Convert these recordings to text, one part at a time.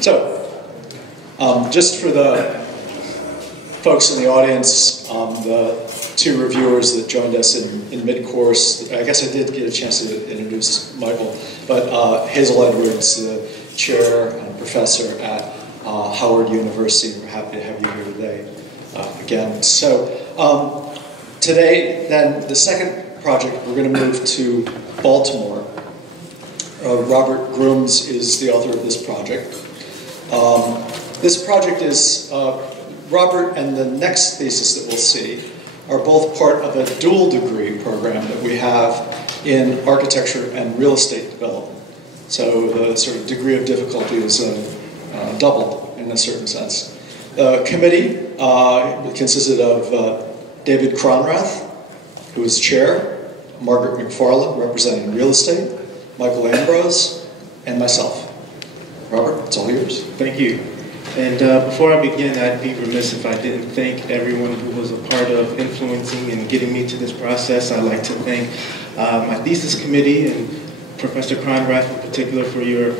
So, just for the folks in the audience, the two reviewers that joined us in mid-course, I guess I did get a chance to introduce Michael, but Hazel Edwards, the chair and professor at Howard University. We're happy to have you here today again. So, today, then, the second project, we're going to move to Baltimore. Robert Grooms is the author of this project. This project is, Robert and the next thesis that we'll see are both part of a dual degree program that we have in architecture and real estate development. So the sort of degree of difficulty is doubled in a certain sense. The committee consisted of David Cronrath, who is chair, Margaret McFarland, representing real estate, Michael Ambrose, and myself. Robert, it's all yours. Thank you. And before I begin, I'd be remiss if I didn't thank everyone who was a part of influencing and getting me to this process. I'd like to thank my thesis committee and Professor Cronrath in particular for your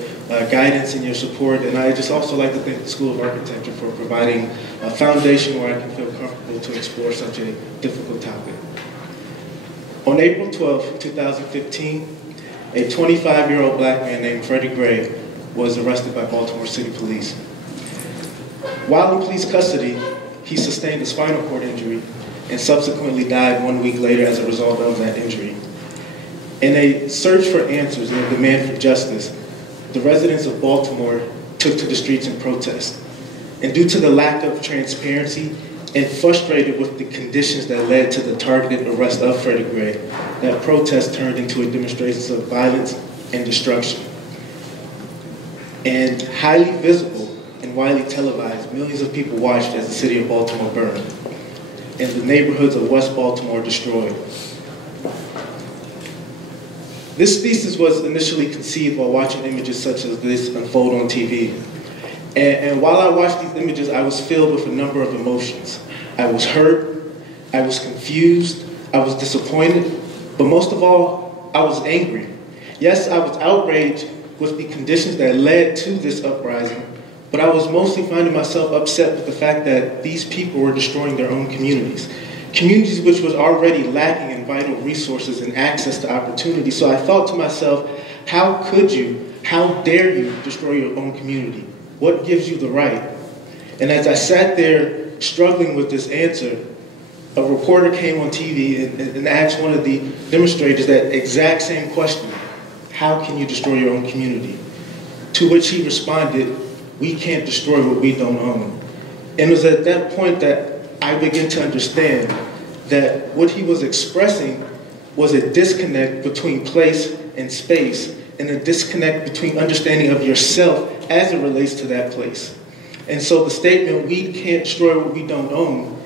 guidance and your support. And I just also like to thank the School of Architecture for providing a foundation where I can feel comfortable to explore such a difficult topic. On April 12, 2015, a 25-year-old black man named Freddie Gray was arrested by Baltimore City Police. While in police custody, he sustained a spinal cord injury and subsequently died 1 week later as a result of that injury. In a search for answers and a demand for justice, the residents of Baltimore took to the streets in protest. And due to the lack of transparency and frustrated with the conditions that led to the targeted arrest of Freddie Gray, that protest turned into a demonstration of violence and destruction. And highly visible and widely televised, millions of people watched as the city of Baltimore burned and the neighborhoods of West Baltimore destroyed. This thesis was initially conceived while watching images such as this unfold on TV. And while I watched these images, I was filled with a number of emotions. I was hurt, I was confused, I was disappointed, but most of all, I was angry. Yes, I was outraged with the conditions that led to this uprising, but I was mostly finding myself upset with the fact that these people were destroying their own communities. Communities which was already lacking in vital resources and access to opportunity. So I thought to myself, how could you, how dare you destroy your own community? What gives you the right? And as I sat there struggling with this answer, a reporter came on TV and asked one of the demonstrators that exact same question. How can you destroy your own community? To which he responded, we can't destroy what we don't own. And it was at that point that I began to understand that what he was expressing was a disconnect between place and space, and a disconnect between understanding of yourself as it relates to that place. And so the statement, we can't destroy what we don't own,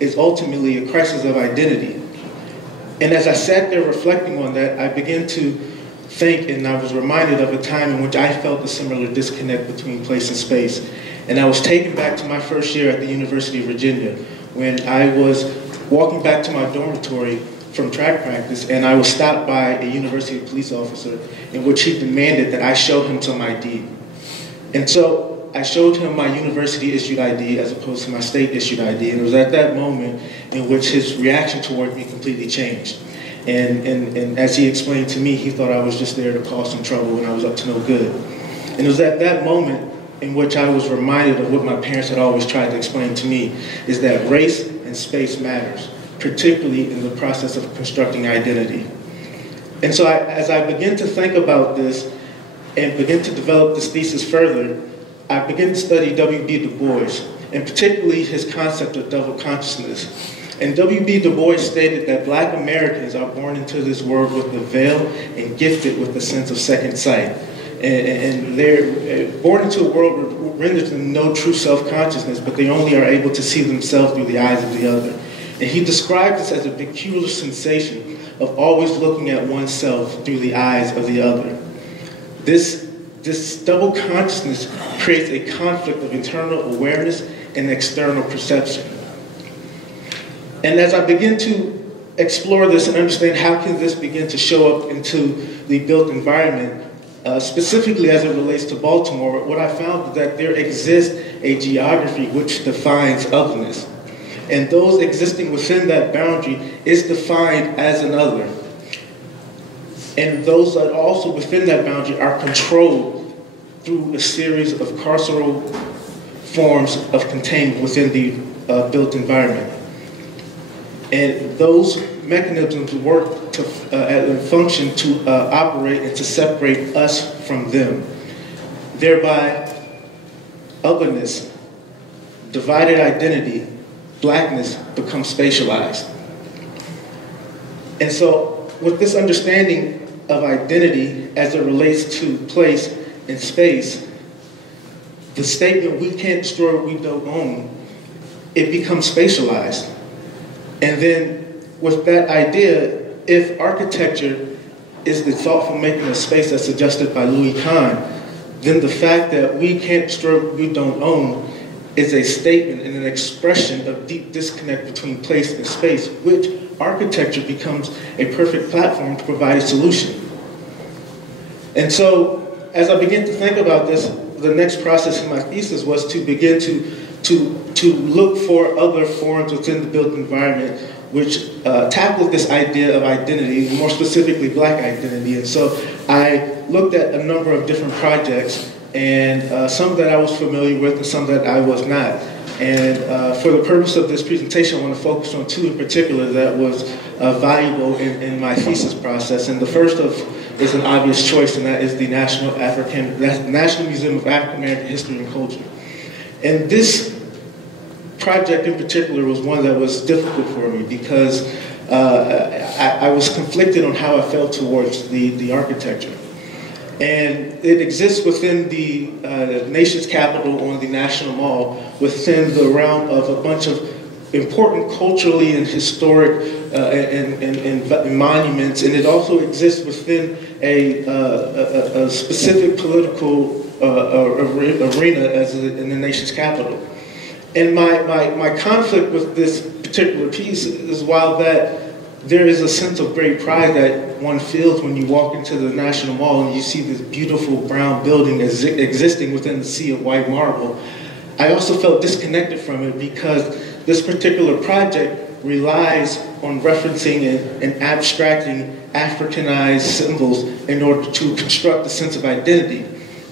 is ultimately a crisis of identity. And as I sat there reflecting on that, I began to think, and I was reminded of a time in which I felt a similar disconnect between place and space. And I was taken back to my first year at the University of Virginia when I was walking back to my dormitory from track practice, and I was stopped by a university police officer in which he demanded that I show him some ID. And so I showed him my university-issued ID as opposed to my state-issued ID, and it was at that moment in which his reaction toward me completely changed. And as he explained to me, he thought I was just there to cause some trouble and I was up to no good. And it was at that moment in which I was reminded of what my parents had always tried to explain to me, is that race and space matters, particularly in the process of constructing identity. And so as I began to think about this and begin to develop this thesis further, I began to study W.B. Du Bois, and particularly his concept of double consciousness. And W.B. Du Bois stated that Black Americans are born into this world with the veil and gifted with the sense of second sight. And they're born into a world that renders them no true self-consciousness, but they only are able to see themselves through the eyes of the other. And he described this as a peculiar sensation of always looking at oneself through the eyes of the other. This double consciousness creates a conflict of internal awareness and external perception. And as I begin to explore this and understand how can this begin to show up into the built environment, specifically as it relates to Baltimore, what I found is that there exists a geography which defines otherness. And those existing within that boundary is defined as an other. And those that are also within that boundary are controlled through a series of carceral forms of containment within the built environment. And those mechanisms work to function to operate and to separate us from them. Thereby, otherness, divided identity, blackness becomes spatialized. And so, with this understanding of identity as it relates to place and space, the statement, we can't destroy what we don't own, it becomes spatialized. And then with that idea, if architecture is the thoughtful making of space that's suggested by Louis Kahn, then the fact that we can't destroy what we don't own is a statement and an expression of deep disconnect between place and space, which architecture becomes a perfect platform to provide a solution. And so, as I began to think about this, the next process in my thesis was to begin to look for other forms within the built environment which tackled this idea of identity, more specifically black identity. And so I looked at a number of different projects, and some that I was familiar with and some that I was not. And for the purpose of this presentation, I want to focus on two in particular that was valuable in my thesis process. And the first is an obvious choice, and that is the National Museum of African American History and Culture. And this project in particular was one that was difficult for me because I was conflicted on how I felt towards the architecture. And it exists within the nation's capital on the National Mall within the realm of a bunch of important culturally and historic and monuments, and it also exists within a specific political arena as in the nation's capital. And my conflict with this particular piece is while that there is a sense of great pride that one feels when you walk into the National Mall and you see this beautiful brown building existing within the sea of white marble, I also felt disconnected from it because this particular project relies on referencing and abstracting Africanized symbols in order to construct a sense of identity.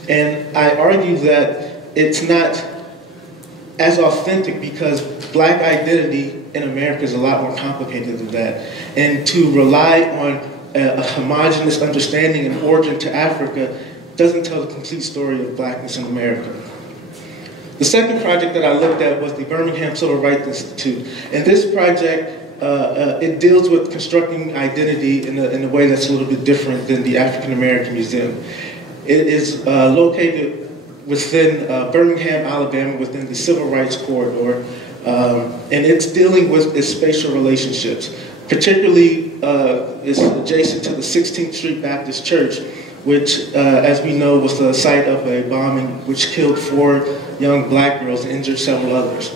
And I argue that it's not as authentic because black identity in America is a lot more complicated than that. And to rely on a homogeneous understanding and origin to Africa doesn't tell the complete story of blackness in America. The second project that I looked at was the Birmingham Civil Rights Institute. And this project, it deals with constructing identity in a way that's a little bit different than the African American Museum. It is located within Birmingham, Alabama, within the Civil Rights Corridor. And it's dealing with its spatial relationships. Particularly, it's adjacent to the 16th Street Baptist Church, which, as we know, was the site of a bombing which killed 4 young black girls and injured several others.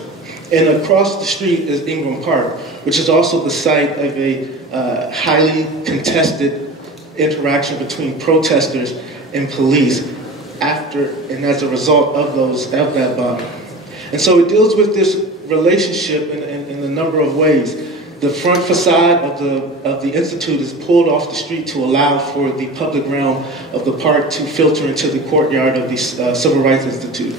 And across the street is Ingram Park, which is also the site of a highly contested interaction between protesters and police after and as a result of that bombing. And so it deals with this relationship in a number of ways. The front facade of the Institute is pulled off the street to allow for the public realm of the park to filter into the courtyard of the Civil Rights Institute.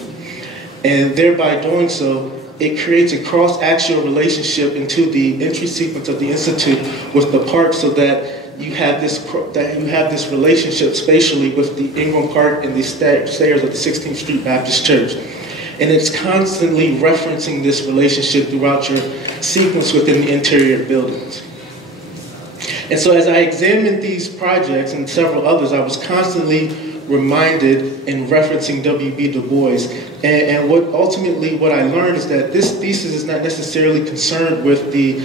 And thereby doing so, it creates a cross-axial relationship into the entry sequence of the Institute with the park so that you have this relationship spatially with the Ingram Park and the stairs of the 16th Street Baptist Church. And it's constantly referencing this relationship throughout your sequence within the interior buildings. And so as I examined these projects and several others, I was constantly reminded in referencing W.B. Du Bois. And what I learned is that this thesis is not necessarily concerned with the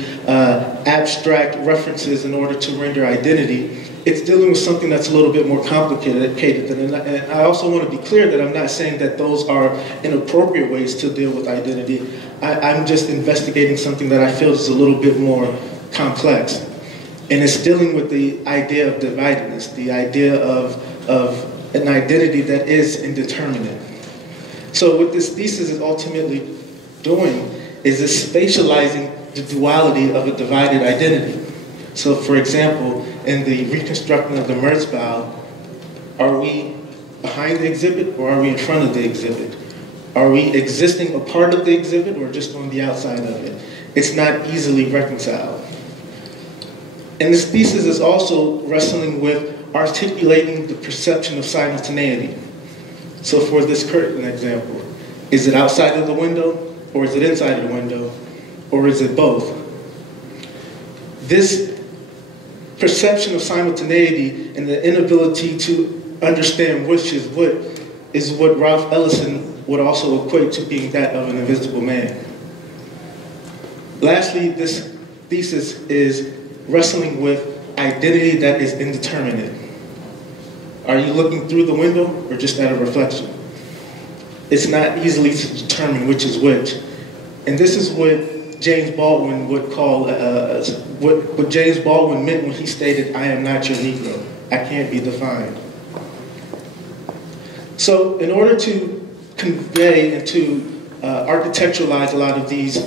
abstract references in order to render identity. It's dealing with something that's a little bit more complicated than, and I also want to be clear that I'm not saying that those are inappropriate ways to deal with identity. I'm just investigating something that I feel is a little bit more complex. And it's dealing with the idea of dividedness, the idea of an identity that is indeterminate. So what this thesis is ultimately doing is it's spatializing the duality of a divided identity. So for example, in the reconstruction of the Merzbau, are we behind the exhibit or are we in front of the exhibit? Are we existing a part of the exhibit or just on the outside of it? It's not easily reconciled. And this thesis is also wrestling with articulating the perception of simultaneity. So for this curtain example, is it outside of the window or is it inside of the window or is it both? This perception of simultaneity and the inability to understand which is what Ralph Ellison would also equate to being that of an invisible man. Lastly, this thesis is wrestling with identity that is indeterminate. Are you looking through the window or just at a reflection? It's not easily to determine which is which. And this is what James Baldwin would call, what James Baldwin meant when he stated, "I am not your Negro. I can't be defined." So in order to convey and to architecturalize a lot of these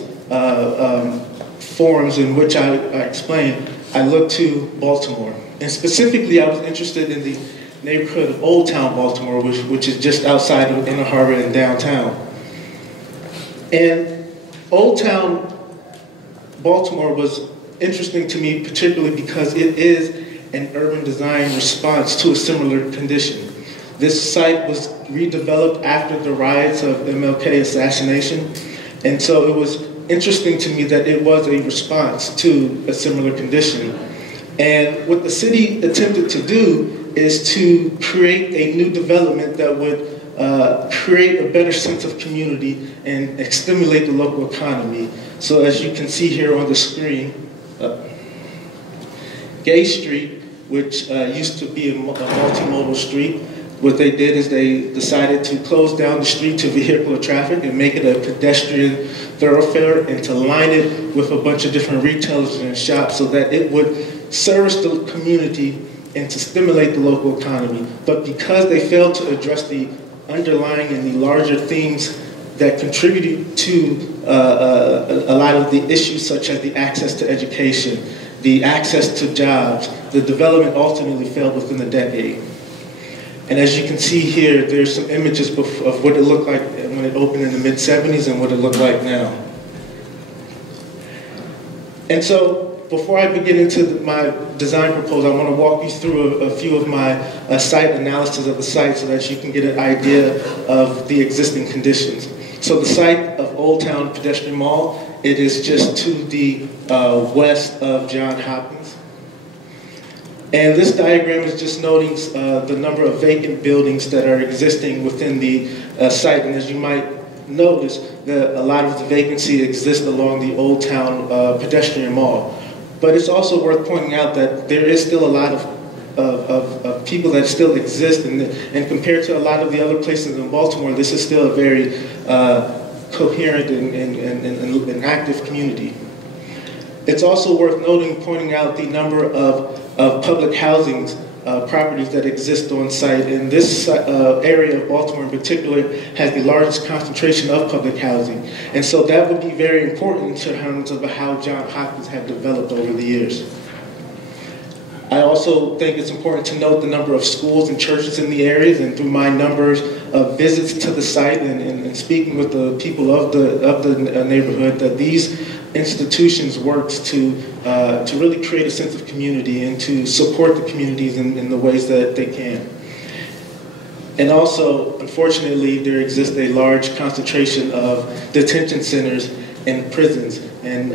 forms in which I explained, I looked to Baltimore. And specifically, I was interested in the neighborhood of Old Town Baltimore, which is just outside of Inner Harbor and downtown. And Old Town Baltimore was interesting to me, particularly because it is an urban design response to a similar condition. This site was redeveloped after the riots of MLK assassination, and so it was interesting to me that it was a response to a similar condition. And what the city attempted to do is to create a new development that would create a better sense of community and stimulate the local economy. So as you can see here on the screen, Gay Street, which used to be a multimodal street, what they did is they decided to close down the street to vehicular traffic and make it a pedestrian thoroughfare and to line it with a bunch of different retailers and shops so that it would service the community and to stimulate the local economy. But because they failed to address the underlying and the larger themes that contributed to a lot of the issues such as the access to education, the access to jobs, the development ultimately failed within a decade. And as you can see here, there's some images of what it looked like when it opened in the mid-70s and what it looked like now. And so, before I begin into my design proposal, I want to walk you through a few of my site analysis of the site so that you can get an idea of the existing conditions. So the site of Old Town Pedestrian Mall, it is just to the west of John Hopkins. And this diagram is just noting the number of vacant buildings that are existing within the site. And as you might notice, a lot of the vacancy exists along the Old Town Pedestrian Mall. But it's also worth pointing out that there is still a lot of people that still exist, and compared to a lot of the other places in Baltimore, this is still a very coherent and active community. It's also worth pointing out the number of public housing properties that exist on site. And this area of Baltimore in particular has the largest concentration of public housing. And so that would be very important in terms of how John Hopkins had developed over the years. I also think it's important to note the number of schools and churches in the areas, and through my numbers of visits to the site and speaking with the people of the neighborhood, that these institutions works to really create a sense of community and to support the communities in the ways that they can. And also, unfortunately, there exists a large concentration of detention centers and prisons. And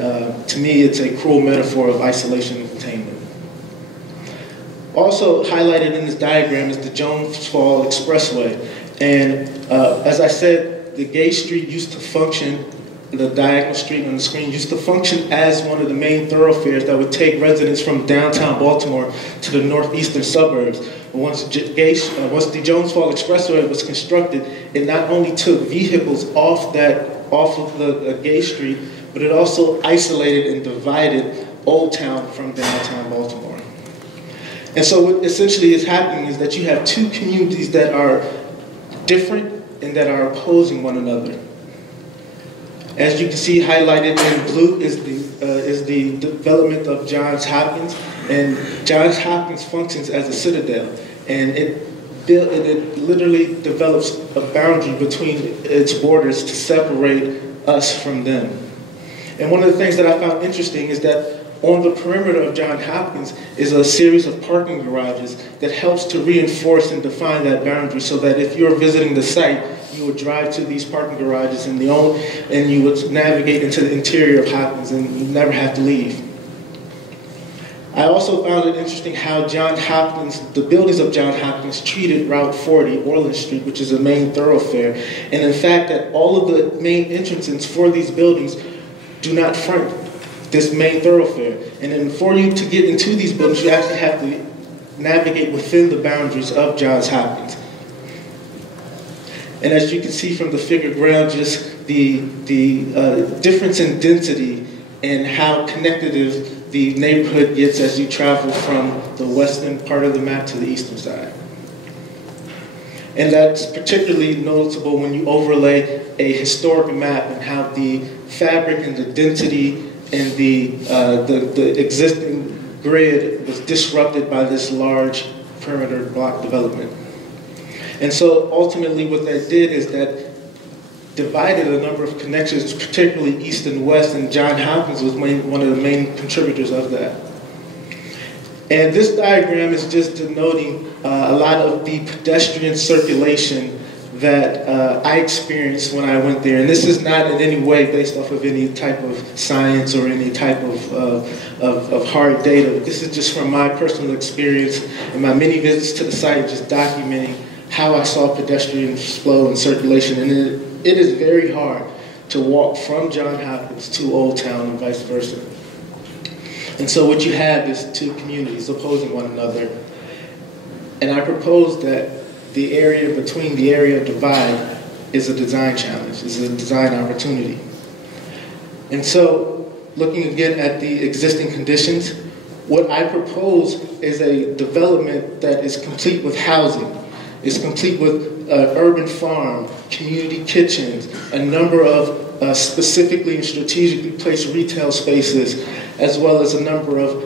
to me, it's a cruel metaphor of isolation and containment. Also highlighted in this diagram is the Jones Fall Expressway. And as I said, the Gay Street used to function, the diagonal street on the screen used to function as one of the main thoroughfares that would take residents from downtown Baltimore to the northeastern suburbs. Once the Jones Fall Expressway was constructed, it not only took vehicles off of the Gay Street, but it also isolated and divided Old Town from downtown Baltimore. And so what essentially is happening is that you have two communities that are different and that are opposing one another. As you can see highlighted in blue is the development of Johns Hopkins, and Johns Hopkins functions as a citadel, and it literally develops a boundary between its borders to separate us from them. And one of the things that I found interesting is that on the perimeter of Johns Hopkins is a series of parking garages that helps to reinforce and define that boundary, so that if you're visiting the site, you would drive to these parking garages and you would navigate into the interior of Hopkins and you never have to leave. I also found it interesting how Johns Hopkins, the buildings of Johns Hopkins, treated Route 40, Orland Street, which is a main thoroughfare, and in fact that all of the main entrances for these buildings do not front this main thoroughfare. And then for you to get into these buildings, you actually have to navigate within the boundaries of Johns Hopkins. And as you can see from the figure ground, just the difference in density and how connected the neighborhood gets as you travel from the western part of the map to the eastern side. And that's particularly noticeable when you overlay a historic map and how the fabric and the density and the existing grid was disrupted by this large perimeter block development. And so ultimately what that did is that divided a number of connections, particularly east and west, and Johns Hopkins was one of the main contributors of that. And this diagram is just denoting a lot of the pedestrian circulation that I experienced when I went there. And this is not in any way based off of any type of science or any type of hard data. This is just from my personal experience and my many visits to the site, just documenting how I saw pedestrian flow and circulation. And it is very hard to walk from Johns Hopkins to Old Town and vice versa. And so what you have is two communities opposing one another. And I propose that the area between the area divide is a design challenge, is a design opportunity. And so looking again at the existing conditions, what I propose is a development that is complete with housing. It's complete with urban farm, community kitchens, a number of specifically and strategically placed retail spaces, as well as a number of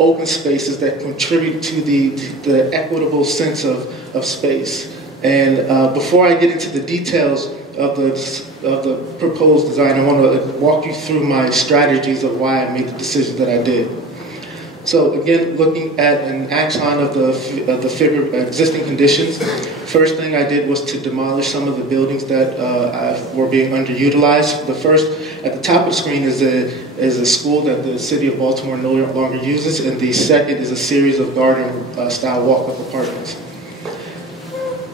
open spaces that contribute to the equitable sense of space. And before I get into the details of the proposed design, I want to walk you through my strategies of why I made the decisions that I did. So again, looking at an axon of the figure existing conditions, first thing I did was to demolish some of the buildings that were being underutilized. The first, at the top of the screen, is a school that the city of Baltimore no longer uses, and the second is a series of garden-style walk-up apartments.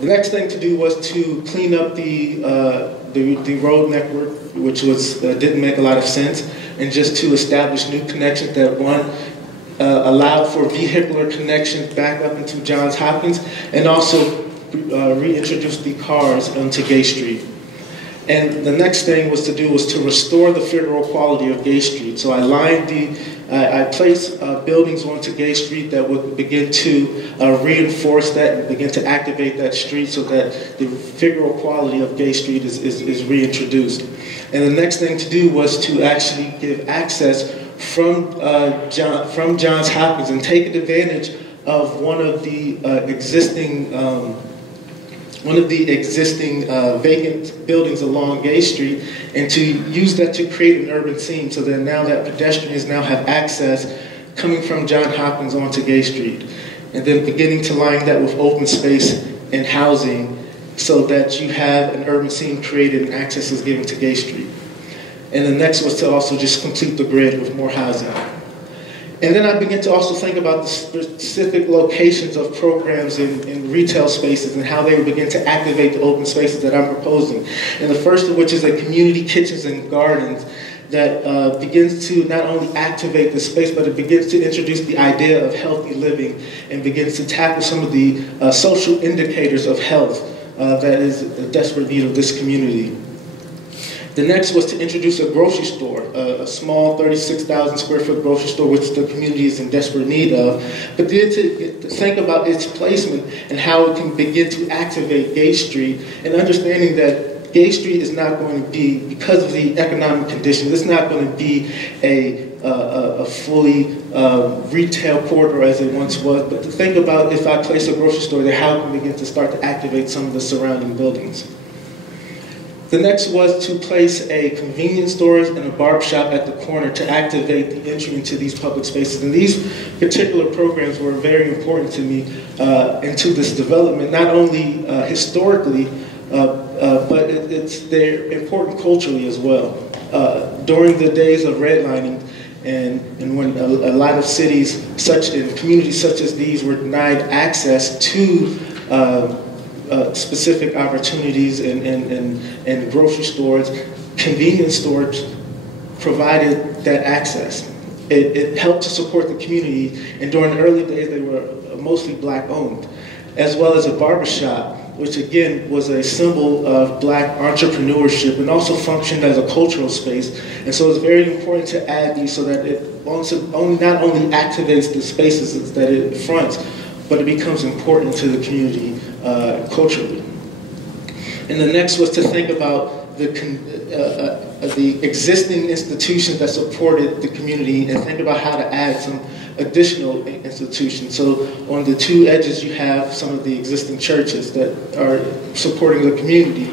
The next thing to do was to clean up the road network, which didn't make a lot of sense, and just to establish new connections that allowed for vehicular connections back up into Johns Hopkins, and also reintroduce the cars onto Gay Street. And the next thing was to restore the figural quality of Gay Street. So I placed buildings onto Gay Street that would begin to reinforce that and begin to activate that street so that the figural quality of Gay Street is reintroduced. And the next thing to do was to actually give access from Johns Hopkins and take advantage of one of the existing vacant buildings along Gay Street, and to use that to create an urban scene, so that now that pedestrians now have access coming from Johns Hopkins onto Gay Street, and then beginning to line that with open space and housing, so that you have an urban scene created and access is given to Gay Street. And the next was to also just complete the grid with more housing. And then I began to also think about the specific locations of programs in retail spaces and how they would begin to activate the open spaces that I'm proposing. And the first of which is a community kitchens and gardens that begins to not only activate the space, but it begins to introduce the idea of healthy living and begins to tackle some of the social indicators of health that is a desperate need of this community. The next was to introduce a grocery store, a small 36,000 square foot grocery store, which the community is in desperate need of, but then to think about its placement and how it can begin to activate Gay Street, and understanding that Gay Street is not going to be, because of the economic conditions, it's not going to be a fully retail corridor as it once was, but to think about if I place a grocery store there, how can we begin to start to activate some of the surrounding buildings. The next was to place a convenience store and a barbershop at the corner to activate the entry into these public spaces. And these particular programs were very important to me into this development, not only historically, but they're important culturally as well. During the days of redlining, and when a lot of cities, in communities such as these, were denied access to specific opportunities and grocery stores, convenience stores provided that access. It helped to support the community, and during the early days they were mostly black owned, as well as a barbershop, which again was a symbol of black entrepreneurship and also functioned as a cultural space. And so it's very important to add these so that it not only activates the spaces that it fronts, but it becomes important to the community culturally. And the next was to think about the existing institutions that supported the community and think about how to add some additional institutions. So on the two edges you have some of the existing churches that are supporting the community.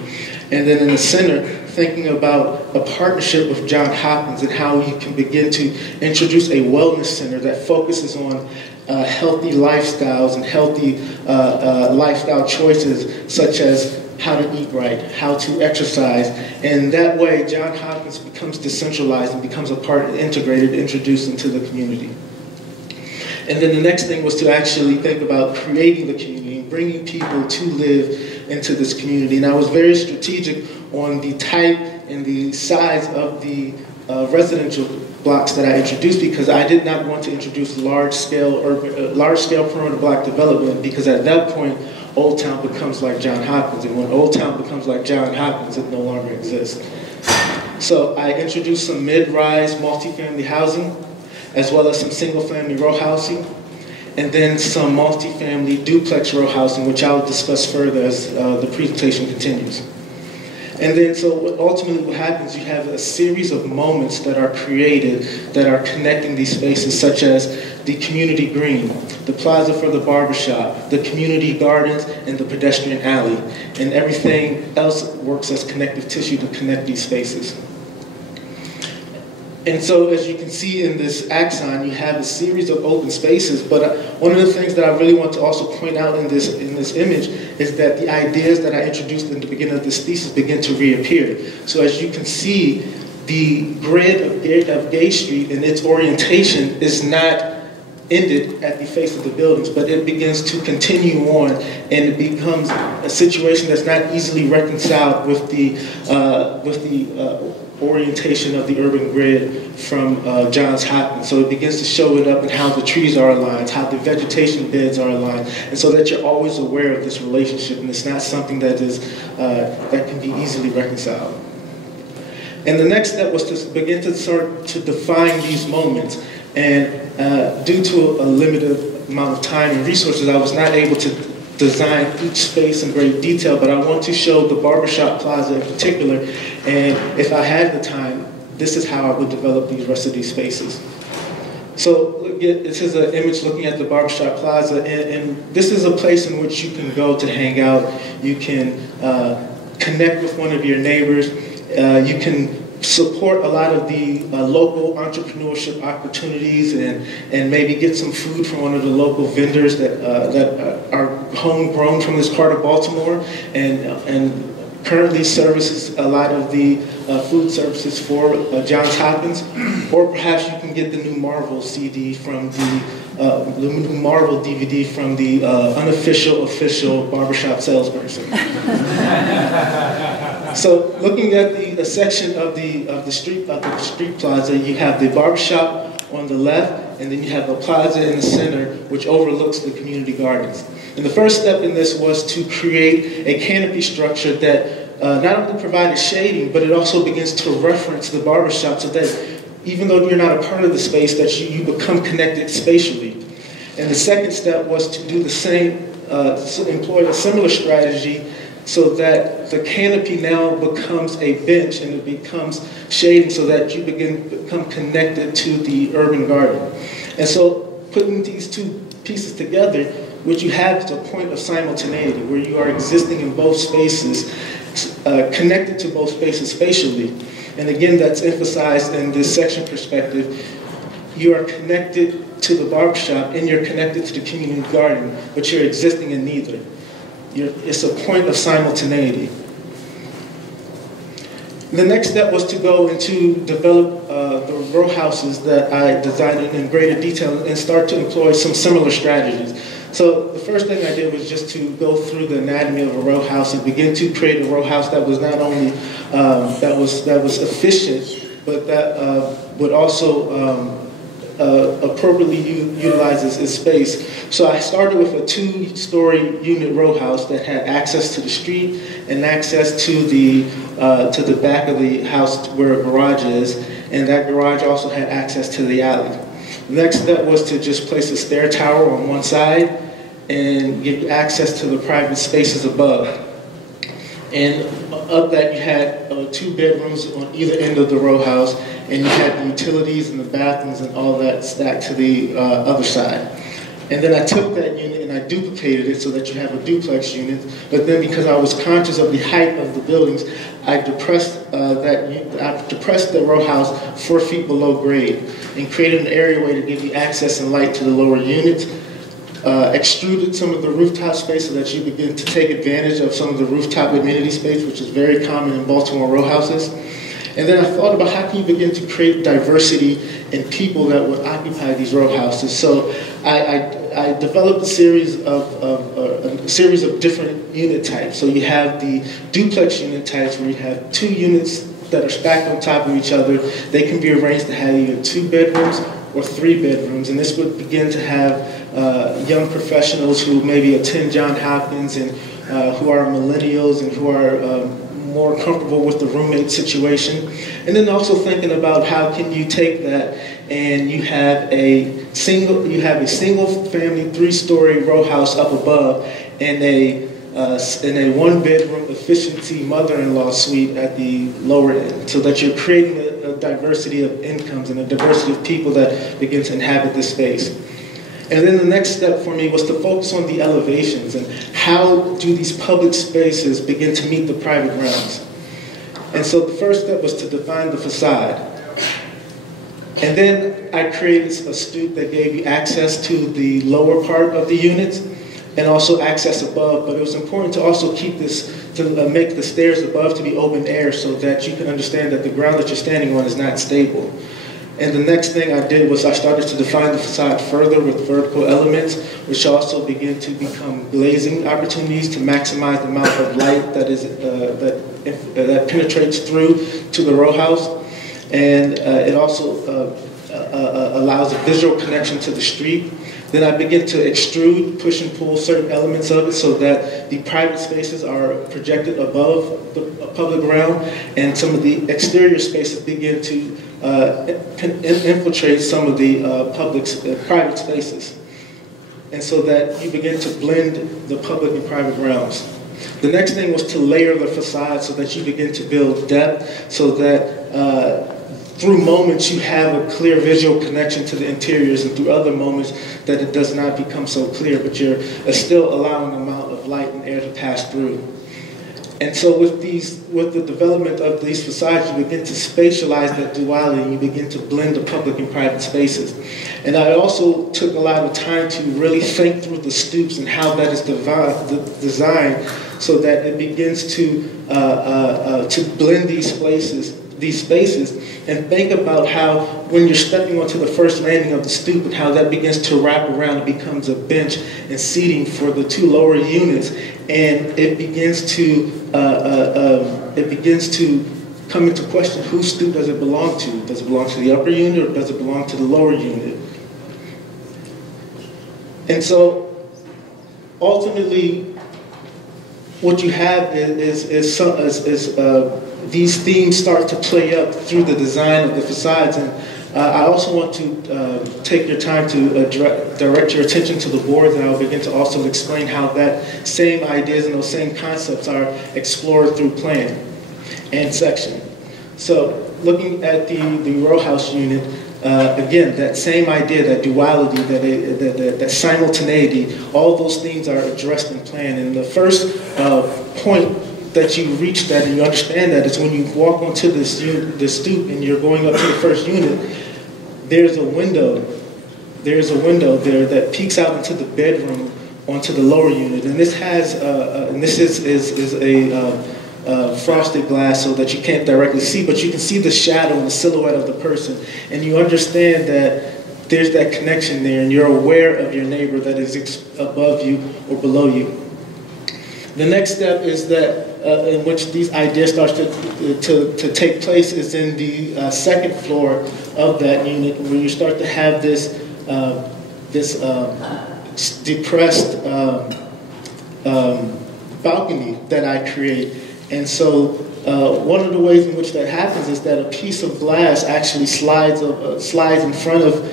And then in the center, thinking about a partnership with Johns Hopkins and how you can begin to introduce a wellness center that focuses on healthy lifestyles and healthy lifestyle choices, such as how to eat right, how to exercise. And that way, Johns Hopkins becomes decentralized and becomes a part, integrated, introduced into the community. And then the next thing was to actually think about creating the community and bringing people to live into this community. And I was very strategic on the type and the size of the residential blocks that I introduced, because I did not want to introduce large-scale perimeter block development, because at that point, Old Town becomes like Johns Hopkins, and when Old Town becomes like Johns Hopkins, it no longer exists. So I introduced some mid-rise multifamily housing, as well as some single-family row housing, and then some multifamily duplex row housing, which I will discuss further as the presentation continues. And then, so ultimately what happens, you have a series of moments that are created that are connecting these spaces, such as the community green, the plaza for the barbershop, the community gardens, and the pedestrian alley. And everything else works as connective tissue to connect these spaces. And so, as you can see in this axon, you have a series of open spaces, but one of the things that I really want to also point out in this image is that the ideas that I introduced in the beginning of this thesis begin to reappear. So as you can see, the grid of Gay Street and its orientation is not ended at the face of the buildings, but it begins to continue on, and it becomes a situation that's not easily reconciled with the orientation of the urban grid from Johns Hopkins. So it begins to show it up in how the trees are aligned, how the vegetation beds are aligned, and so that you're always aware of this relationship, and it's not something that is that can be easily reconciled. And the next step was to begin to start to define these moments. And due to a limited amount of time and resources, I was not able to design each space in great detail, but I want to show the barbershop plaza in particular, and if I had the time, this is how I would develop the rest of these spaces. So this is an image looking at the barbershop plaza, and this is a place in which you can go to hang out. You can connect with one of your neighbors. You can support a lot of the local entrepreneurship opportunities, and maybe get some food from one of the local vendors that are homegrown from this part of Baltimore, and currently services a lot of the food services for Johns Hopkins. Or perhaps you can get the new Marvel CD from the new Marvel DVD from the unofficial official barbershop salesperson. So looking at the section of the street plaza, you have the barbershop on the left, and then you have the plaza in the center, which overlooks the community gardens. And the first step in this was to create a canopy structure that not only provided shading, but it also begins to reference the barbershop so that even though you're not a part of the space, that you become connected spatially. And the second step was to do the same, employ a similar strategy so that the canopy now becomes a bench and it becomes shading so that you become connected to the urban garden. And so putting these two pieces together, what you have is a point of simultaneity where you are existing in both spaces, connected to both spaces spatially. And again, that's emphasized in this section perspective. You are connected to the barbershop and you're connected to the community garden, but you're existing in neither. It's a point of simultaneity. The next step was to go and to develop the row houses that I designed in greater detail and start to employ some similar strategies. So the first thing I did was just to go through the anatomy of a row house and begin to create a row house that was not only that was efficient, but that would also appropriately utilizes its space. So I started with a 2-story unit row house that had access to the street and access to the back of the house where a garage is, and that garage also had access to the alley. The next step was to just place a stair tower on one side and give access to the private spaces above. And of that, you had 2 bedrooms on either end of the row house, and you had the utilities and the bathrooms and all that stacked to the other side. And then I took that unit and I duplicated it so that you have a duplex unit. But then because I was conscious of the height of the buildings, I depressed the row house 4 feet below grade and created an areaway to give you access and light to the lower units. Extruded some of the rooftop space so that you begin to take advantage of some of the rooftop amenity space, which is very common in Baltimore row houses. And then I thought about how can you begin to create diversity in people that would occupy these row houses. So I developed a series of different unit types. So you have the duplex unit types where you have 2 units that are stacked on top of each other. They can be arranged to have either 2 bedrooms or 3 bedrooms, and this would begin to have young professionals who maybe attend Johns Hopkins and who are millennials and who are more comfortable with the roommate situation. And then also thinking about how can you take that and you have a single family 3-story row house up above and a 1-bedroom efficiency mother-in-law suite at the lower end, so that you're creating a diversity of incomes and a diversity of people that begin to inhabit this space. And then the next step for me was to focus on the elevations and how do these public spaces begin to meet the private grounds. And so the first step was to define the facade. And then I created a stoop that gave you access to the lower part of the units and also access above. But it was important to also keep this, to make the stairs above to be open air so that you can understand that the ground that you're standing on is not stable. And the next thing I did was I started to define the facade further with vertical elements, which also begin to become glazing opportunities to maximize the amount of light that is that penetrates through to the row house. And it also allows a visual connection to the street. Then I begin to extrude, push and pull certain elements of it so that the private spaces are projected above the public realm, and some of the exterior spaces begin to infiltrate some of the private spaces. And so that you begin to blend the public and private realms. The next thing was to layer the facade so that you begin to build depth, so that through moments you have a clear visual connection to the interiors, and through other moments that it does not become so clear, but you're still allowing an amount of light and air to pass through. And so with the development of these facades, you begin to spatialize that duality, and you begin to blend the public and private spaces. And I also took a lot of time to really think through the stoops and how that is designed so that it begins to blend these spaces, and think about how when you're stepping onto the first landing of the stoop and how that begins to wrap around and becomes a bench and seating for the 2 lower units, and it begins to come into question, whose stoop does it belong to? Does it belong to the upper unit or does it belong to the lower unit? And so ultimately what you have is these themes start to play up through the design of the facades. And I also want to take your time to direct your attention to the boards, and I'll begin to also explain how that same ideas and those same concepts are explored through plan and section. So looking at the row house unit, again, that same idea, that duality, that simultaneity, all those things are addressed in plan. And the first point that you reach that and you understand that is when you walk onto this stoop and you're going up to the first unit, there's a window there that peeks out into the bedroom onto the lower unit. And this has, is a frosted glass so that you can't directly see, but you can see the shadow and the silhouette of the person. And you understand that there's that connection there, and you're aware of your neighbor that is above you or below you. The next step is that in which these ideas start to take place is in the second floor of that unit, where you start to have this depressed balcony that I create. And so one of the ways in which that happens is that a piece of glass actually slides in front of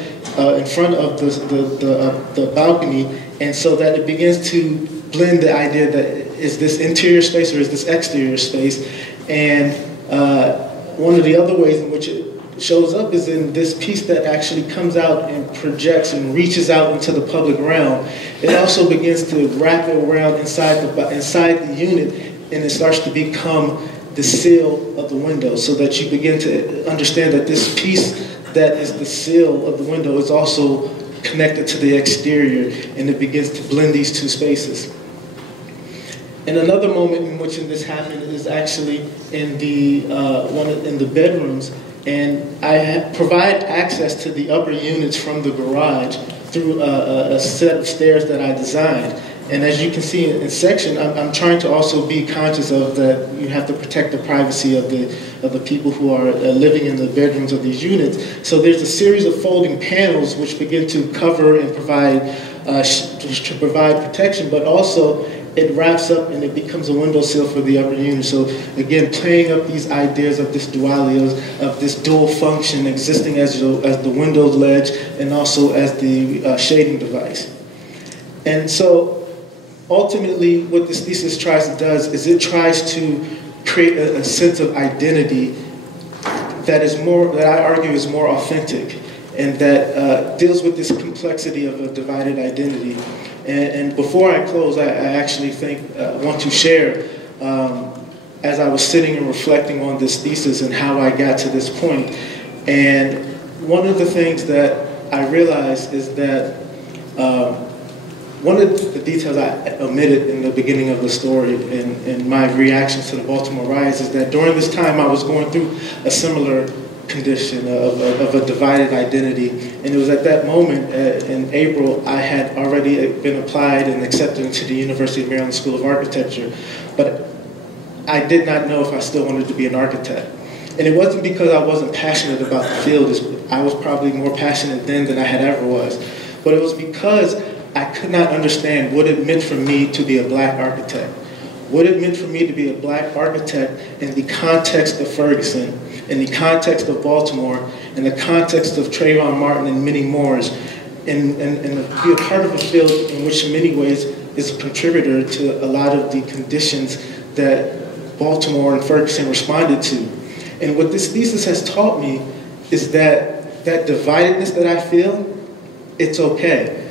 the balcony, and so that it begins to blend the idea that is this interior space or is this exterior space. And one of the other ways in which it shows up is in this piece that actually comes out and projects and reaches out into the public realm. It also begins to wrap it around inside the unit, and it starts to become the seal of the window, so that you begin to understand that this piece that is the seal of the window is also connected to the exterior, and it begins to blend these two spaces. And another moment in which this happened is actually in the bedrooms, and I provide access to the upper units from the garage through a set of stairs that I designed. And as you can see in section, I'm trying to also be conscious of that you have to protect the privacy of the people who are living in the bedrooms of these units. So there's a series of folding panels which begin to cover and provide protection, but also it wraps up and it becomes a windowsill for the upper unit. So again, playing up these ideas of this duality, of this dual function existing as the window ledge and also as the shading device. And so ultimately, what this thesis tries to create a sense of identity that I argue is more authentic, and that deals with this complexity of a divided identity. And before I close, I actually want to share, as I was sitting and reflecting on this thesis and how I got to this point. And one of the things that I realized is that one of the details I omitted in the beginning of the story in my reactions to the Baltimore riots is that during this time I was going through a similar condition of a divided identity. And it was at that moment in April I had already been applied and accepted into the University of Maryland School of Architecture, but I did not know if I still wanted to be an architect. And it wasn't because I wasn't passionate about the field. I was probably more passionate then than I had ever was. But it was because I could not understand what it meant for me to be a black architect. What it meant for me to be a black architect in the context of Ferguson, in the context of Baltimore, in the context of Trayvon Martin and many more, and be a part of a field in which in many ways is a contributor to a lot of the conditions that Baltimore and Ferguson responded to. And what this thesis has taught me is that dividedness that I feel, it's okay.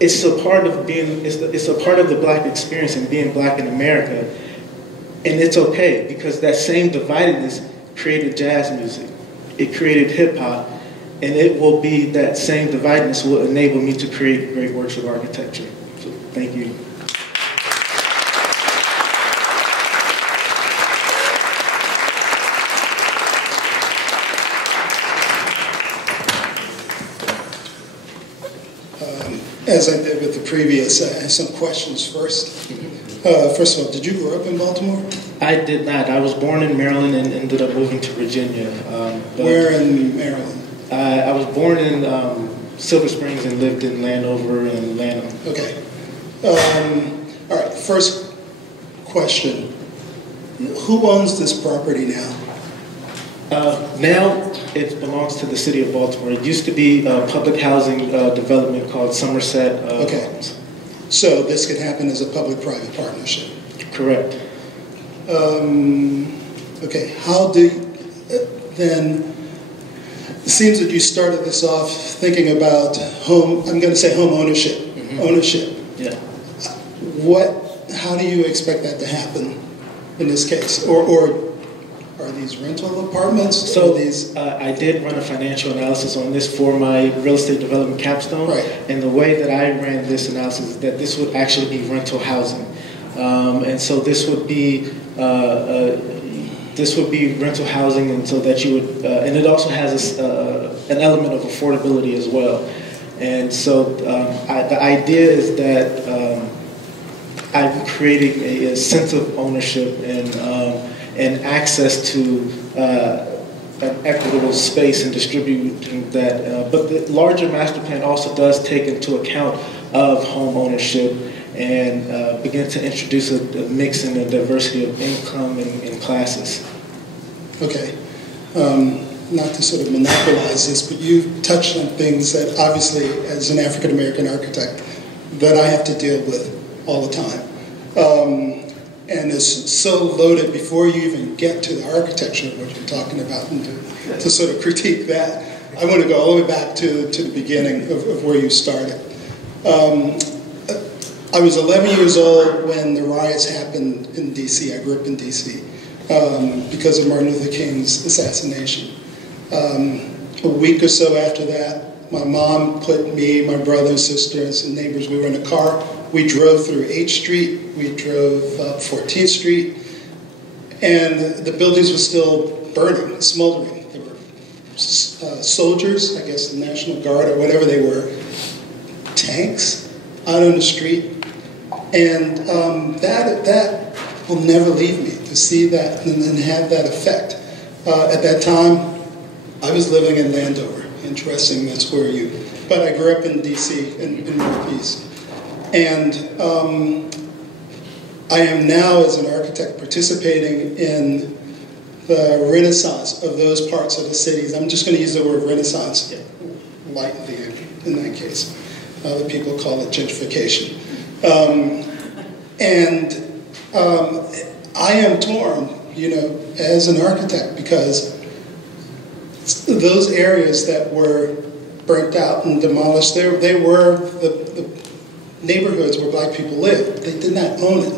It's a part of it's a part of the black experience and being black in America. And it's okay, because that same dividedness created jazz music. It created hip hop, and it will be that same dividedness will enable me to create great works of architecture. So thank you. As I did with the previous, I have some questions first. First of all, did you grow up in Baltimore? I did not. I was born in Maryland and ended up moving to Virginia. Where in Maryland? I was born in Silver Springs and lived in Landover and Lanham. Okay. All right. First question. Who owns this property now? Now it belongs to the city of Baltimore. It used to be a public housing development called Somerset. Okay. So this could happen as a public-private partnership? Correct. Okay, how do then, it seems that you started this off thinking about home, I'm going to say home ownership. Mm-hmm. Ownership. Yeah. How do you expect that to happen in this case? Or are these rental apartments? So I did run a financial analysis on this for my real estate development capstone. Right. And the way that I ran this analysis is that this would actually be rental housing. And so this would be rental housing, and so that you would, and it also has an element of affordability as well. And so the idea is that I'm creating a sense of ownership and access to an equitable space and distributing that. But the larger master plan also does take into account of home ownership and begin to introduce a mix and a diversity of income and classes. Okay. Not to sort of monopolize this, but you've touched on things that obviously, as an African-American architect, that I have to deal with all the time. And it's so loaded before you even get to the architecture of what you're talking about, and to sort of critique that. I want to go all the way back to the beginning of where you started. I was 11 years old when the riots happened in D.C. I grew up in D.C. Because of Martin Luther King's assassination. A week or so after that, my mom put me, my brother, sister, and some neighbors, we were in a car. We drove through 8th Street, we drove up 14th Street, and the buildings were still burning, smoldering. There were soldiers, I guess the National Guard or whatever they were, tanks out on the street. And that will never leave me, to see that and have that effect. At that time, I was living in Landover. Interesting, that's where but I grew up in D.C., in Northeast. And I am now, as an architect, participating in the renaissance of those parts of the cities. I'm just going to use the word renaissance lightly in that case. Other people call it gentrification. I am torn, as an architect, because those areas that were burnt out and demolished, they were the neighborhoods where black people lived. They did not own it,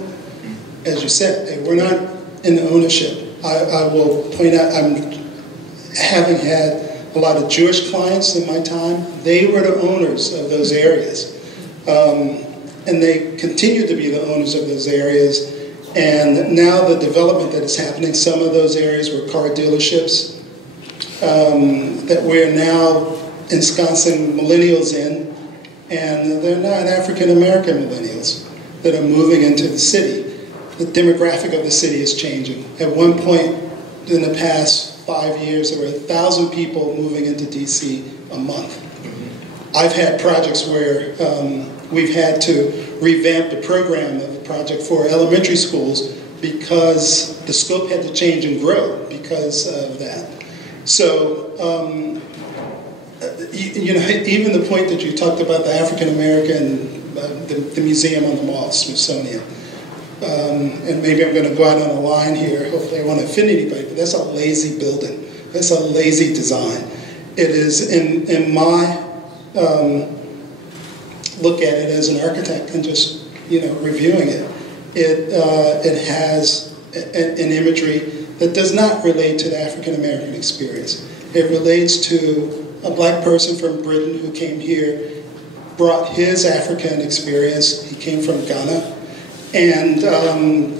as you said. They were not in the ownership. I will point out, having had a lot of Jewish clients in my time, they were the owners of those areas. And they continue to be the owners of those areas. And now the development that is happening, some of those areas were car dealerships that we're now ensconcing millennials in, and they're not African-American millennials that are moving into the city. The demographic of the city is changing. At one point in the past 5 years, there were 1,000 people moving into DC a month. I've had projects where we've had to revamp the program of the project for elementary schools because the scope had to change and grow because of that. So, even the point that you talked about the African-American, the museum on the mall, Smithsonian, and maybe I'm going to go out on a line here, hopefully I won't offend anybody, but that's a lazy building. That's a lazy design. It is, in my look at it as an architect and just, reviewing it, it has an imagery that does not relate to the African-American experience. It relates to a black person from Britain who came here, brought his African experience. He came from Ghana. And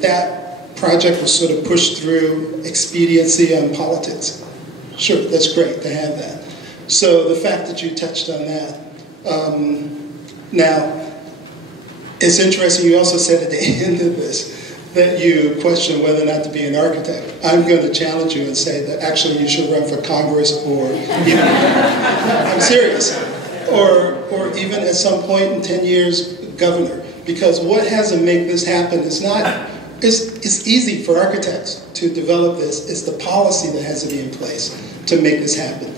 that project was sort of pushed through expediency and politics. Sure, that's great to have that. So the fact that you touched on that. Now, it's interesting, you also said at the end of this that you question whether or not to be an architect. I'm going to challenge you and say that actually you should run for Congress or even, I'm serious, or even at some point in 10 years, governor. Because what has to make this happen is not it's easy for architects to develop this. It's the policy that has to be in place to make this happen.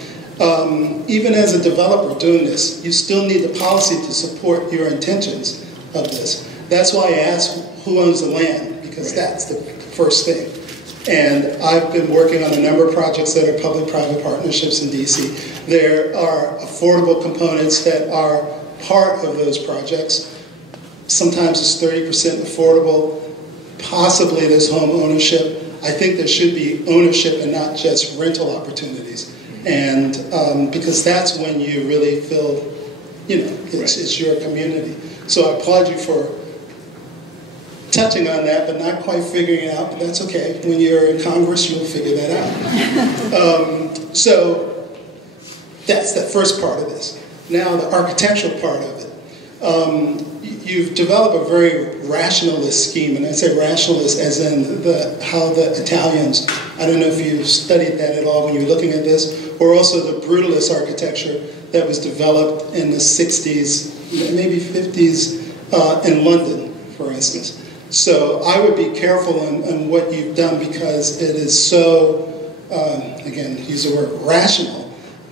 Even as a developer doing this, you still need the policy to support your intentions of this. That's why I asked who owns the land, because that's the first thing. And I've been working on a number of projects that are public-private partnerships in DC. There are affordable components that are part of those projects. Sometimes it's 30% affordable. Possibly there's home ownership. I think there should be ownership and not just rental opportunities. And because that's when you really feel, it's your community. So I applaud you for touching on that, but not quite figuring it out, but that's okay. When you're in Congress, you'll figure that out. So that's the first part of this. Now the architectural part of it. You've developed a very rationalist scheme, and I say rationalist as in how the Italians, I don't know if you've studied that at all when you're looking at this, or also the brutalist architecture that was developed in the 60s, maybe 50s in London, for instance. So I would be careful on what you've done because it is so, again, use the word rational,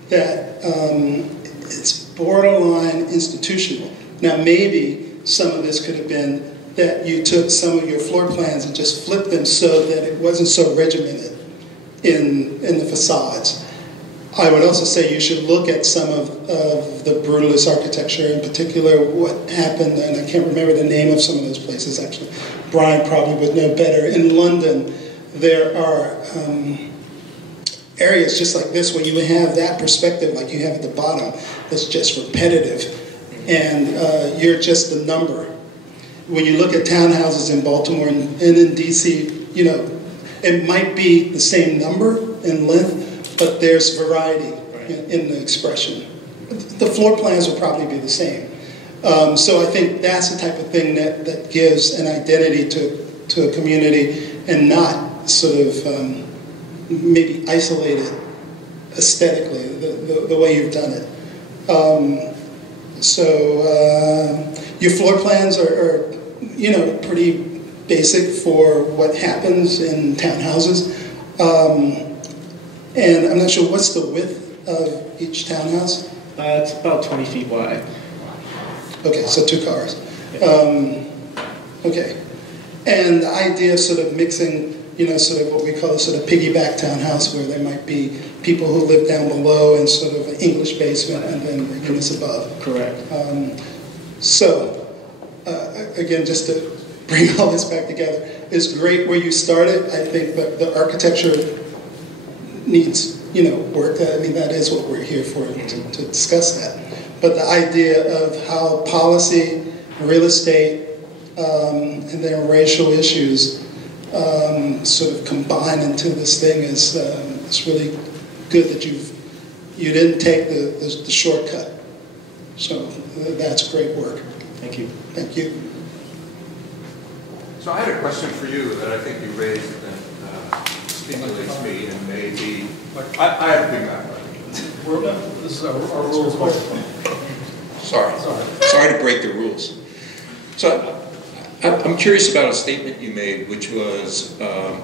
that it's borderline institutional. Now maybe some of this could have been that you took some of your floor plans and just flipped them so that it wasn't so regimented in the facades. I would also say you should look at some of the brutalist architecture, in particular what happened, and I can't remember the name of some of those places actually. Brian probably would know better. In London, there are areas just like this where you would have that perspective like you have at the bottom that's just repetitive, and you're just a number. When you look at townhouses in Baltimore and in DC, it might be the same number in length, but there's variety in the expression. The floor plans will probably be the same. So I think that's the type of thing that gives an identity to a community and not sort of maybe isolated aesthetically, the way you've done it. So your floor plans are pretty basic for what happens in townhouses. And I'm not sure, what's the width of each townhouse? It's about 20 feet wide. Okay, so 2 cars. Okay. And the idea of sort of mixing, sort of what we call a sort of piggyback townhouse where there might be people who live down below in sort of an English basement and then the units above. Correct. Again, just to bring all this back together, it's great where you started. I think that the architecture needs, work. I mean, that is what we're here for, to discuss that. But the idea of how policy, real estate, and then racial issues sort of combine into this thing is it's really good that you didn't take the shortcut. So that's great work. Thank you. Thank you. So I had a question for you that I think you raised that stimulates me and maybe, I have a big background. This is our rules question. Sorry to break the rules. So I'm curious about a statement you made, which was, I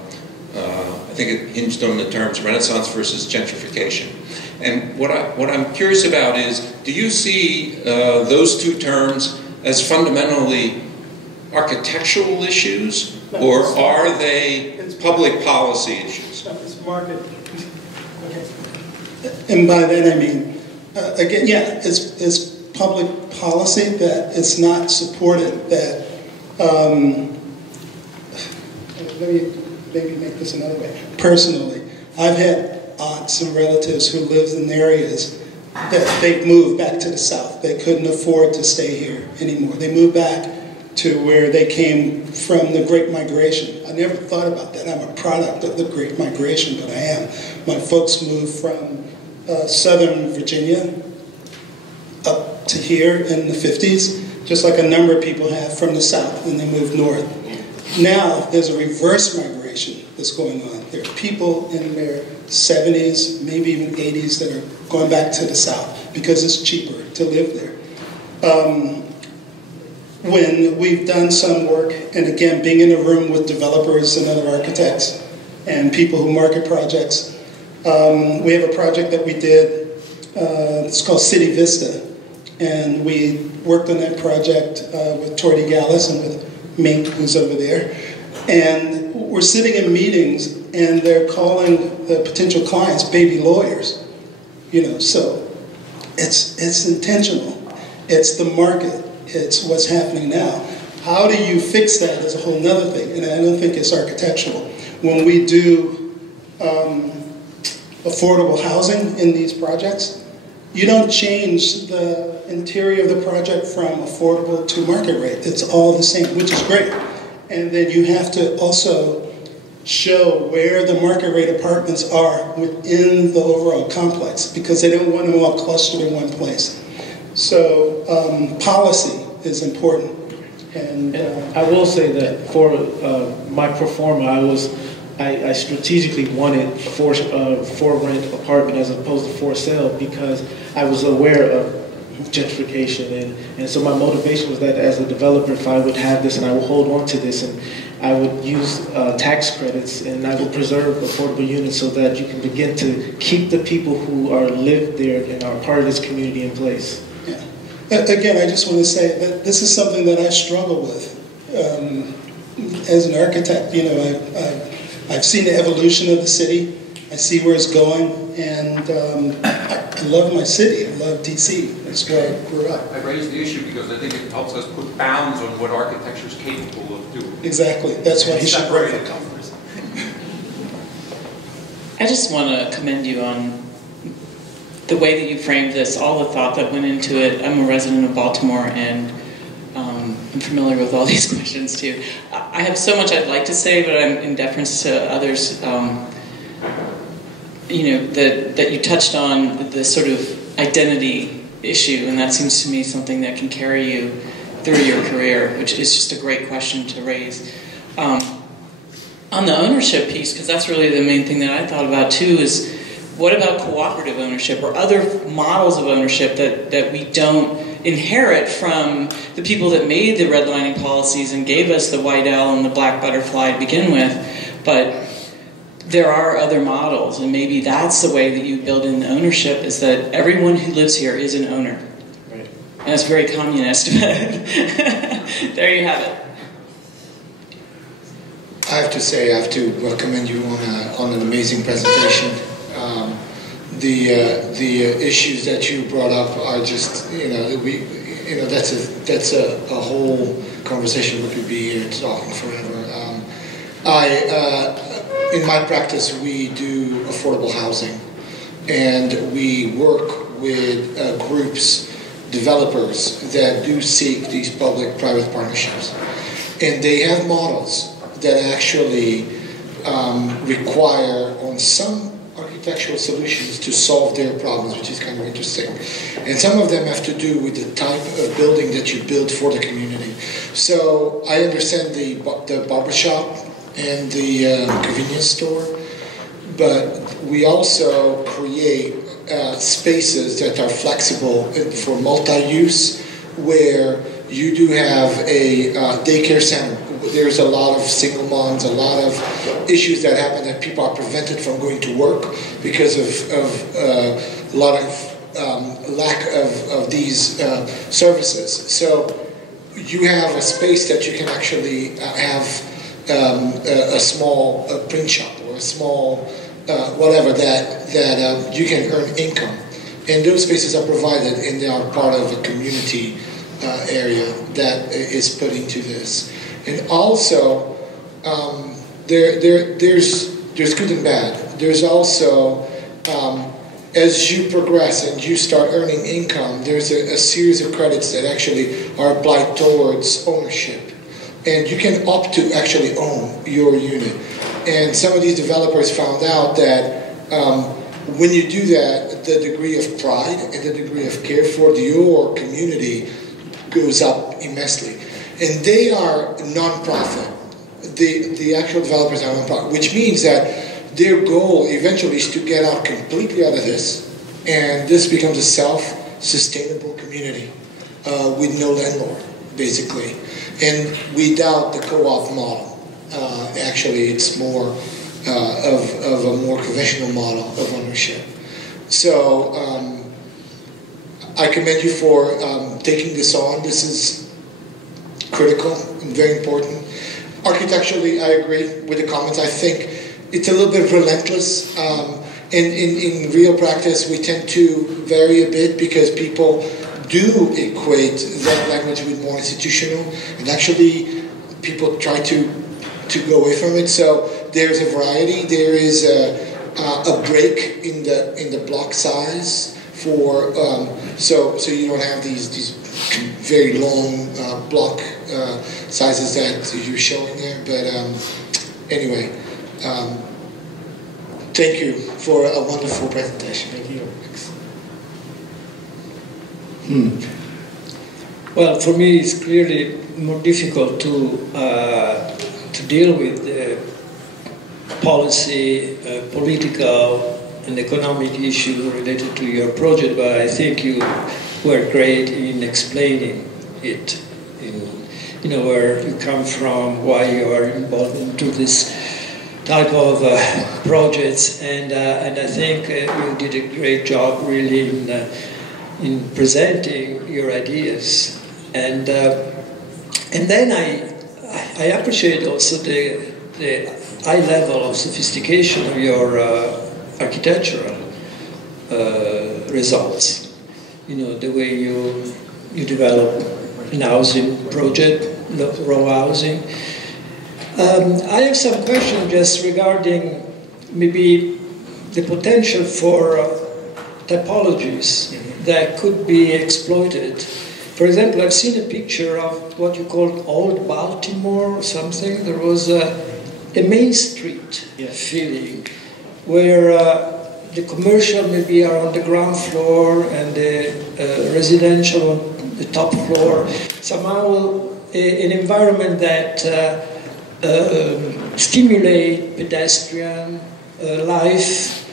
think it hinged on the terms Renaissance versus gentrification. And what I'm curious about is, do you see those two terms as fundamentally architectural issues, or are they public policy issues? It's market. Okay. And by that I mean, again, yeah, it's public policy that it's not supported, that, let me maybe make this another way. Personally, I've had aunts and relatives who live in areas that they've moved back to the South. They couldn't afford to stay here anymore. They moved back to where they came from the Great Migration. I never thought about that. I'm a product of the Great Migration, but I am. My folks moved from Southern Virginia up to here in the 50s, just like a number of people have from the South, and they moved north. Now there's a reverse migration that's going on. There are people in their 70s, maybe even 80s, that are going back to the South because it's cheaper to live there. when we've done some work, and again, being in a room with developers and other architects and people who market projects, we have a project that we did, it's called City Vista, and we worked on that project with Torty Gallus and with Mink, who's over there, and we're sitting in meetings, and they're calling the potential clients baby lawyers, so it's intentional. It's the market. It's what's happening now. How do you fix that is a whole nother thing, and I don't think it's architectural. When we do affordable housing in these projects, you don't change the interior of the project from affordable to market rate. It's all the same, which is great. And then you have to also show where the market rate apartments are within the overall complex, because they don't want them all clustered in one place. So policy is important. And I will say that for my pro forma, I strategically wanted for rent apartment as opposed to for sale, because I was aware of gentrification, and so my motivation was that as a developer, if I would have this and I would hold on to this, and I would use tax credits, and I would preserve affordable units so that you can begin to keep the people who are live there and are part of this community in place. Yeah. Again, I just want to say that this is something that I struggle with as an architect. I've seen the evolution of the city. I see where it's going, and I love my city. I love DC. That's where I grew up. I raised the issue because I think it helps us put bounds on what architecture is capable of doing. Exactly. That's why you should break it. I just want to commend you on the way that you framed this, all the thought that went into it. I'm a resident of Baltimore, and I'm familiar with all these questions too. I have so much I'd like to say, but I'm in deference to others. That you touched on the sort of identity issue, and that seems to me something that can carry you through your career, which is just a great question to raise. On the ownership piece, because that's really the main thing that I thought about too, is what about cooperative ownership or other models of ownership that we don't inherit from the people that made the redlining policies and gave us the white L and the black butterfly to begin with, but there are other models, and maybe that's the way that you build in ownership, is that everyone who lives here is an owner. Right. And it's very communist, but there you have it. I have to say, I have to commend you on an amazing presentation. The issues that you brought up are just, that's a whole conversation. We could be here talking forever. In my practice, we do affordable housing, and we work with groups, developers that do seek these public-private partnerships, and they have models that actually require on some architectural solutions to solve their problems, which is kind of interesting. And some of them have to do with the type of building that you build for the community. So I understand the barbershop and the convenience store, but we also create spaces that are flexible for multi-use, where you do have a daycare center. There's a lot of single moms, a lot of issues that happen that people are prevented from going to work because of a lot of lack of these services. So you have a space that you can actually have a small print shop or a small whatever that you can earn income, and those spaces are provided, and they are part of a community area that is put into this. And also, there's good and bad. There's also, as you progress and you start earning income, there's a series of credits that actually are applied towards ownership. And you can opt to actually own your unit. And some of these developers found out that when you do that, the degree of pride and the degree of care for your community goes up immensely. And they are non-profit. The actual developers are non-profit, which means that their goal eventually is to get out completely out of this, and this becomes a self-sustainable community with no landlord, basically, and without the co-op model. Actually, it's more of a more conventional model of ownership. So I commend you for taking this on. This is critical and very important. Architecturally, I agree with the comments. I think it's a little bit relentless. In real practice, we tend to vary a bit because people do equate that language with more institutional, and actually people try to go away from it. So there's a variety. There is a break in the block size for so you don't have these very long block sizes that you're showing there. But anyway, thank you for a wonderful presentation. Thank you. Well, for me, it's clearly more difficult to deal with the policy, political, and economic issues related to your project, but I think you were great in explaining it, where you come from, why you are involved into this type of projects, and I think you did a great job, really, in presenting your ideas, and then I appreciate also the high level of sophistication of your architectural results. The way you develop an housing project, row housing. I have some questions just regarding maybe the potential for typologies that could be exploited. For example, I've seen a picture of what you call Old Baltimore or something. There was a Main Street feeling where the commercial maybe are on the ground floor and the residential on the top floor. Somehow an environment that stimulate pedestrian life,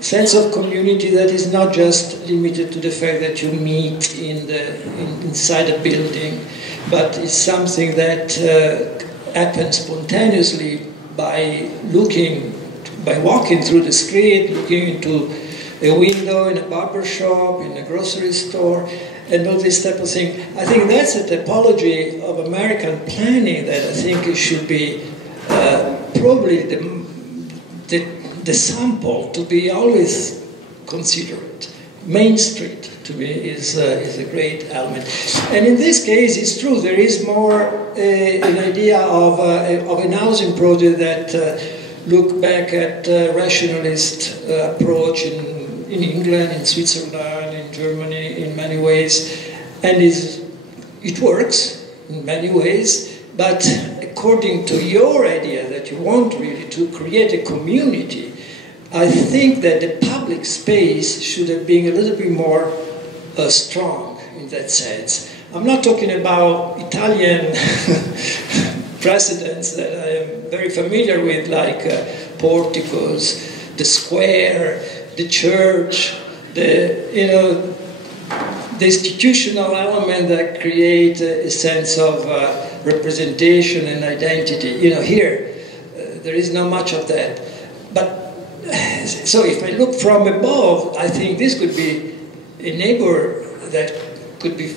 sense of community that is not just limited to the fact that you meet inside a building, but it's something that happens spontaneously by walking through the street, looking into a window in a barber shop, in a grocery store, and all this type of thing. I think that's a typology of American planning that I think it should be probably the sample to be always considered. Main Street, to me, is a great element. And in this case, it's true, there is more an idea of an housing project that look back at rationalist approach in England, in Switzerland, in Germany, in many ways, and it works in many ways, but according to your idea that you want really to create a community, I think that the public space should have been a little bit more strong in that sense. I'm not talking about Italian precedents that I am very familiar with, like porticos, the square, the church, the institutional element that create a sense of representation and identity. Here, there is not much of that. But so if I look from above, I think this could be a neighbor that could be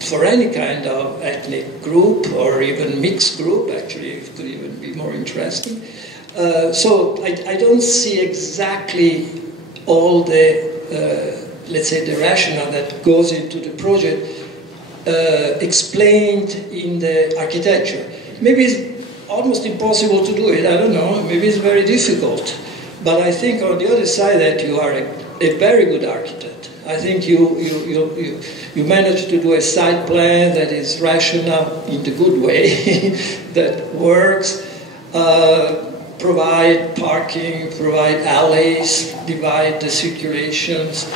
for any kind of ethnic group or even mixed group. Actually, it could even be more interesting. So I don't see exactly all the, let's say, the rationale that goes into the project explained in the architecture. Maybe it's almost impossible to do it, I don't know, maybe it's very difficult. But I think on the other side that you are a very good architect. I think you managed to do a site plan that is rational in the good way, that works, provide parking, provide alleys, divide the circulations,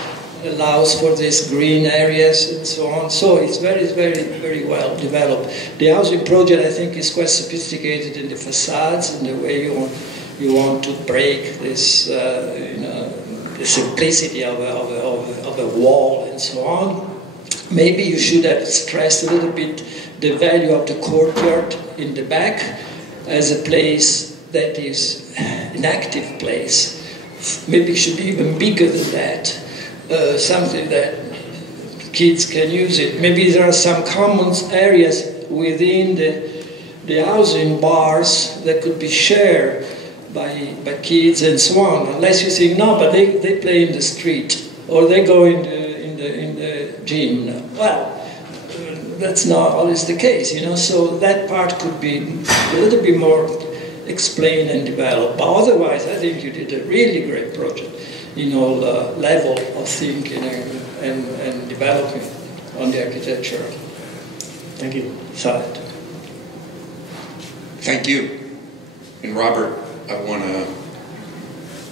allows for these green areas and so on. So it's very, very, very well developed. The housing project, I think, is quite sophisticated in the facades and the way you want to break this, the simplicity of a wall and so on. maybe you should have stressed a little bit the value of the courtyard in the back as a place that is an active place. Maybe it should be even bigger than that, something that kids can use it. Maybe there are some common areas within the housing bars that could be shared by kids and so on, unless you think, no, but they play in the street, or they go in the gym. Well, that's not always the case, you know, so that part could be a little bit more explained and developed. But otherwise, I think you did a really great project in all level of thinking and developing on the architecture. Thank you. Side. Thank you. And Robert, I want to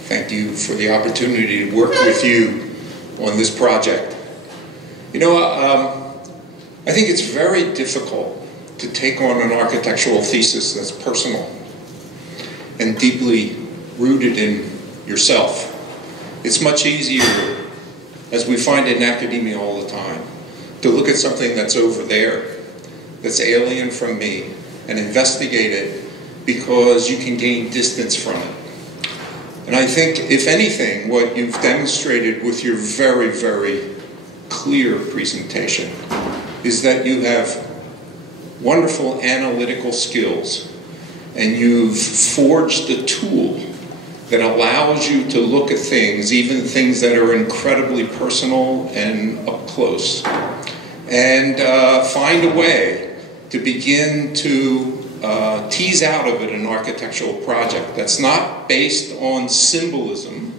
thank you for the opportunity to work with you on this project. You know, I think it's very difficult to take on an architectural thesis that's personal and deeply rooted in yourself. It's much easier, as we find in academia all the time, to look at something that's over there, that's alien from me, and investigate it because you can gain distance from it. And I think, if anything, what you've demonstrated with your very, very clear presentation is that you have wonderful analytical skills, and you've forged a tool that allows you to look at things, even things that are incredibly personal and up close, and find a way to begin to tease out of it an architectural project that's not based on symbolism,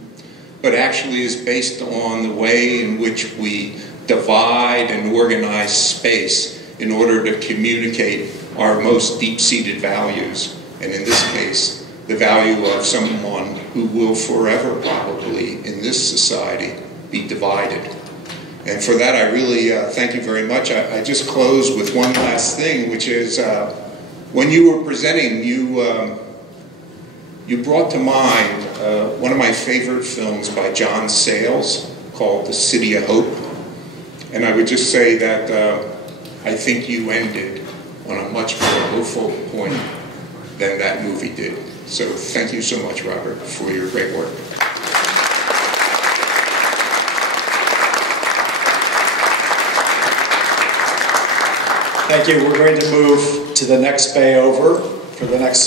but actually is based on the way in which we divide and organize space in order to communicate our most deep-seated values. And in this case, the value of someone who will forever probably in this society be divided. And for that, I really thank you very much. I just close with one last thing, which is when you were presenting, you brought to mind one of my favorite films by John Sayles called The City of Hope. And I would just say that I think you ended on a much more hopeful point than that movie did. So thank you so much, Robert, for your great work. Thank you. We're going to move to the next bay over for the next